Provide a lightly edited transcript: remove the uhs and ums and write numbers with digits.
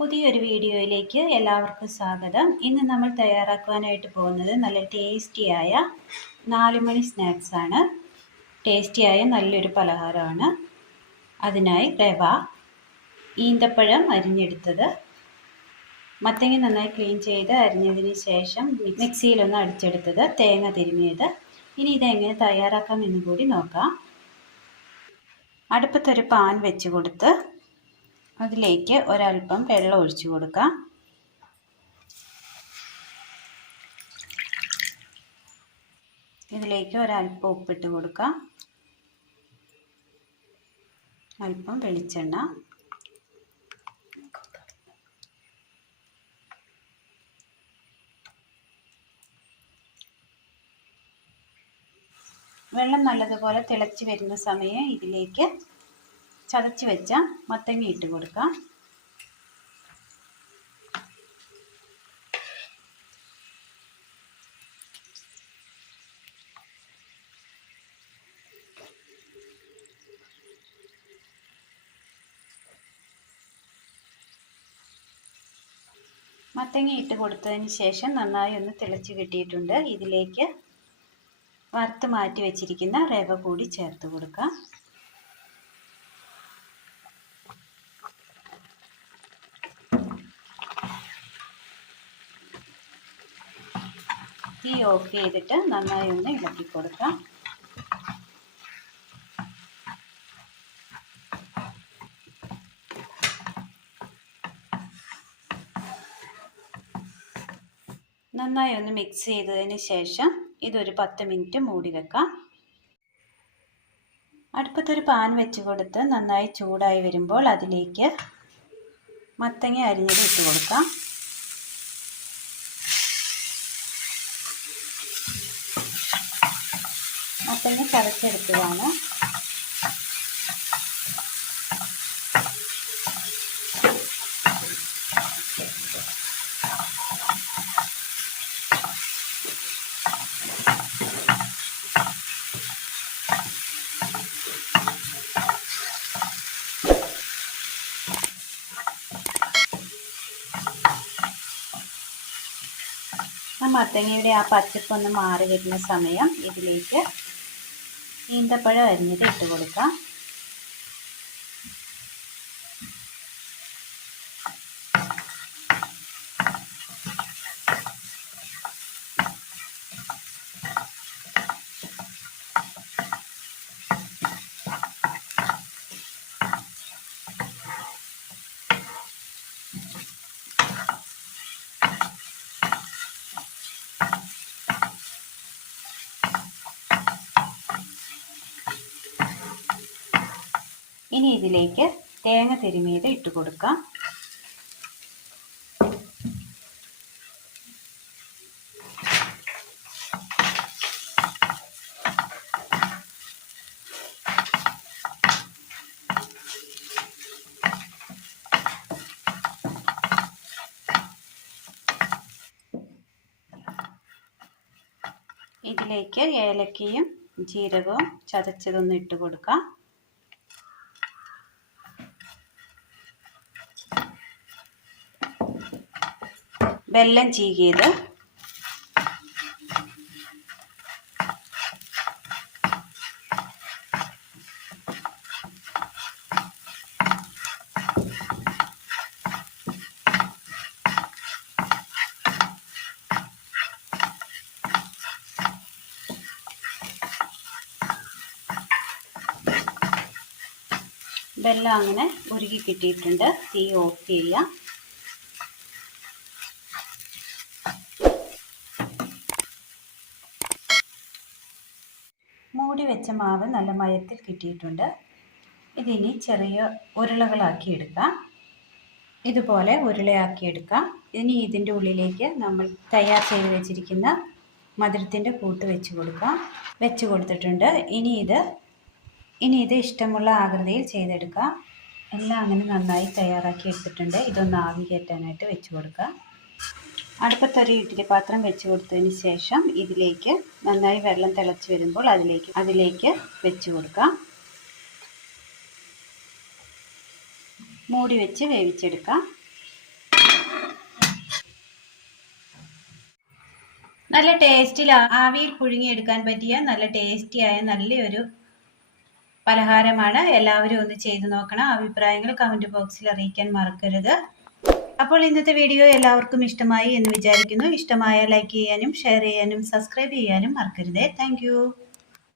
പുതിയൊരു വീഡിയോയിലേക്ക് എല്ലാവർക്കും സ്വാഗതം. ഇന്ന് നമ്മൾ തയ്യാറാക്കുവാനായിട്ട് പോകുന്നത് നല്ല ടേസ്റ്റിയായ 4 മണി സ്നാക്സ് ആണ്. ടേസ്റ്റിയായ നല്ലൊരു പലഹാരമാണ്. അതിനായി റവ, ഈന്തപ്പഴം അരിഞ്ഞെടുത്തത്, മത്തങ്ങ നന്നായി ക്ലീൻ ചെയ്ത് അരിഞ്ഞതിന് ശേഷം മിക്സിയിലൊന്ന് അടിച്ചെടുത്തത്, തേങ്ങ തിരുമിയത്. ഇനി ഇതെങ്ങനെ തയ്യാറാക്കാം എന്ന് കൂടി നോക്കാം. അടുപ്പത്തൊരു പാൻ വെച്ച് കൊടുത്ത് അതിലേക്ക് ഒരൽപ്പം വെള്ളം ഒഴിച്ചു കൊടുക്കാം. ഇതിലേക്ക് ഒരൽപ്പം ഉപ്പിട്ട് കൊടുക്കാം. അല്പം വെളിച്ചെണ്ണ, വെള്ളം നല്ലതുപോലെ തിളച്ച് വരുന്ന സമയം ഇതിലേക്ക് ചതച്ച് വെച്ച മത്തങ്ങ ഇട്ട് കൊടുക്കാം. മത്തങ്ങ ഇട്ട് കൊടുത്തതിന് ശേഷം നന്നായി ഒന്ന് തിളച്ച് കിട്ടിയിട്ടുണ്ട്. ഇതിലേക്ക് വറുത്ത് മാറ്റി വെച്ചിരിക്കുന്ന റവ കൂടി ചേർത്ത് കൊടുക്കാം. തീ ഓഫ് ചെയ്തിട്ട് നന്നായി ഒന്ന് ഇളക്കി കൊടുക്കാം. നന്നായി ഒന്ന് മിക്സ് ചെയ്തതിന് ശേഷം ഇതൊരു 10 മിനിറ്റ് മൂടി വെക്കാം. അടുപ്പത്തൊരു പാൻ വെച്ച് കൊടുത്ത് നന്നായി ചൂടായി വരുമ്പോൾ അതിലേക്ക് മത്തങ്ങ അരിഞ്ഞത് ഇട്ട് കൊടുക്കാം. മത്തങ്ങ ചതച്ചെടുത്തതാണ്. മത്തങ്ങയുടെ ആ പച്ചപ്പൊന്ന് മാറി വരുന്ന സമയം ഇതിലേക്ക് ഈന്തപ്പഴം അരിഞ്ഞത് ഇട്ട് കൊടുക്കാം. ഇനി ഇതിലേക്ക് തേങ്ങ തിരുമിയത് ഇട്ട് കൊടുക്കാം. ഇതിലേക്ക് ഏലക്കയും ജീരകവും ചതച്ചതൊന്ന് ഇട്ട് കൊടുക്കാം. വെല്ലം ചീകിയത്, വെല്ലം അങ്ങനെ ഉരുകി കിട്ടിയിട്ടുണ്ട്. തീ ഓഫ് ചെയ്യാം. മൂടി വെച്ച മാവ് നല്ല മയത്തിൽ കിട്ടിയിട്ടുണ്ട്. ഇതിനി ചെറിയ ഉരുളകളാക്കി എടുക്കാം. ഇതുപോലെ ഉരുളയാക്കി എടുക്കാം. ഇനി ഇതിൻ്റെ ഉള്ളിലേക്ക് നമ്മൾ തയ്യാർ ചെയ്ത് വെച്ചിരിക്കുന്ന മധുരത്തിൻ്റെ കൂട്ട് വെച്ച് കൊടുക്കാം. വെച്ച് കൊടുത്തിട്ടുണ്ട്. ഇനി ഇത് ഇഷ്ടമുള്ള ആകൃതിയിൽ ചെയ്തെടുക്കാം. എല്ലാം അങ്ങനെ നന്നായി തയ്യാറാക്കി എടുത്തിട്ടുണ്ട്. ഇതൊന്ന് ആവി കയറ്റാനായിട്ട് വെച്ച് കൊടുക്കാം. അടുപ്പത്തൊരു ഇഡ്ഡലി പാത്രം വെച്ച് കൊടുത്തതിന് ശേഷം ഇതിലേക്ക് നന്നായി വെള്ളം തിളച്ച് വരുമ്പോൾ അതിലേക്ക് വെച്ച് കൊടുക്കാം. മൂടി വെച്ച് വേവിച്ചെടുക്കാം. നല്ല ടേസ്റ്റിൽ ആവിയിൽ പുഴുങ്ങിയെടുക്കാൻ പറ്റിയ നല്ല ടേസ്റ്റിയായ നല്ലൊരു പലഹാരമാണ്. എല്ലാവരും ഒന്ന് ചെയ്തു നോക്കണം. അഭിപ്രായങ്ങൾ കമന്റ് ബോക്സിൽ അറിയിക്കാൻ മറക്കരുത്. അപ്പോൾ ഇന്നത്തെ വീഡിയോ എല്ലാവർക്കും ഇഷ്ടമായി എന്ന് വിചാരിക്കുന്നു. ഇഷ്ടമായ ലൈക്ക് ചെയ്യാനും ഷെയർ ചെയ്യാനും സബ്സ്ക്രൈബ് ചെയ്യാനും മറക്കരുതേ. താങ്ക്